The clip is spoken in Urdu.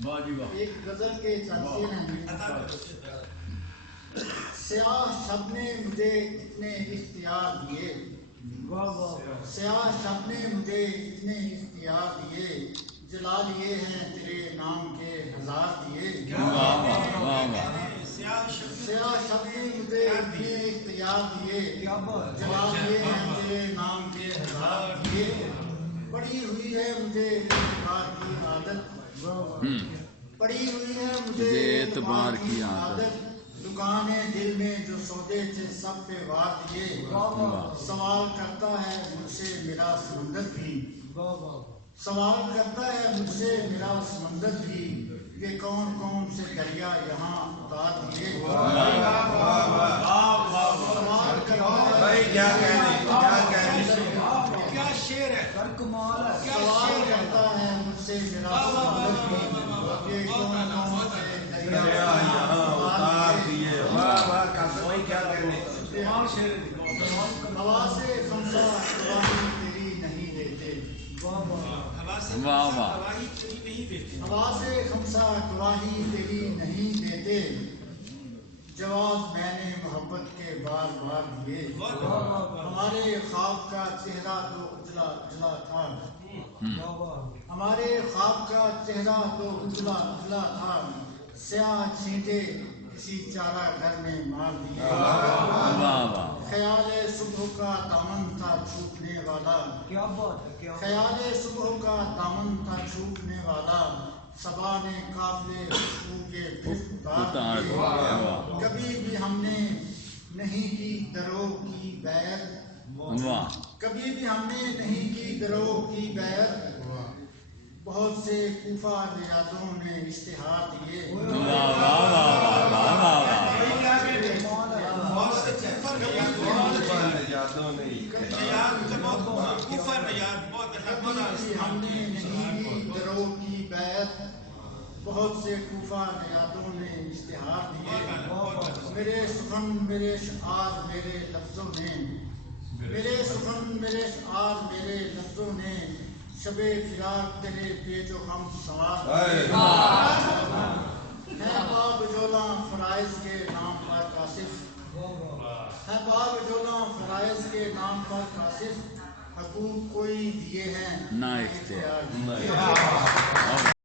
ایک غزل کے چند شعر ہیں۔ سیاہ شب نے مجھے اتنے اختیار دیے، سیاہ شب نے مجھے اتنے اختیار دیے، جلا لیے ہیں تیرے نام کے ہزار دیے۔ سیاہ شب نے مجھے اتنے اختیار دیے، جلا لیے ہیں تیرے نام کے ہزار دیے۔ پڑی ہوئی ہے مجھے اعتبار کی عادت، پڑی ہوئی ہے مجھے اعتبار کی عادت، دکانیں دل میں جو سودے تھے سب پہ وار دیے۔ سوال کرتا ہے مجھ سے میرا سمندر بھی، سوال کرتا ہے مجھ سے میرا سمندر بھی، کہ کون کون سے دریا یہاں اتار دیے۔ سوال کرتا ہے کیا شعر ہے، سوال کرتا ہے مجھ سے میرا سمندر بھی، کہ کون کون سے دریا یہاں اتار دیے۔ ہوا سے خمسہ گواہی تیری نہیں دیتے، ہوا سے خمسہ گواہی تیری نہیں دیتے، جواب میں نے محبت کے بار بار دیے۔ ہمارے خواب کا چہرہ تو اجلا اجلا تھا، ہمارے خواب کا چہرہ تو اجلا اجلا تھا، سیاہ چھینٹے کسی چارہ گھر میں مار دیے۔ خیال صبح کا دامن تھا چھوٹنے والا، خیال صبح کا دامن تھا چھوٹنے والا، صبا نے قافلے خوشبو کے پھر اتار دیے۔ کبھی بھی ہم نے نہیں کی درو کی بیعت، کبھی بھی ہم نے نہیں کی درو کی بیعت، بہت سے کوفہ نژادوں نے اشتہار دیے۔ ہم نے نہیں کی درو کی بیعت، بہت سے کوفہ نژادوں نے اشتہار دیے۔ میرے سخن میرے اشعار میرے لفظوں نے، میرے سخن میرے اشعار میرے لفظوں نے، شب فراق تیرے پیچ و خم سوار دیے۔ ہے باب جولاں فرائض کے نام پر کاشف، ہے باب جولاں فرائض کے نام پر کاشف، حقوق کوئی دیے ہیں نہ اختیار دیے۔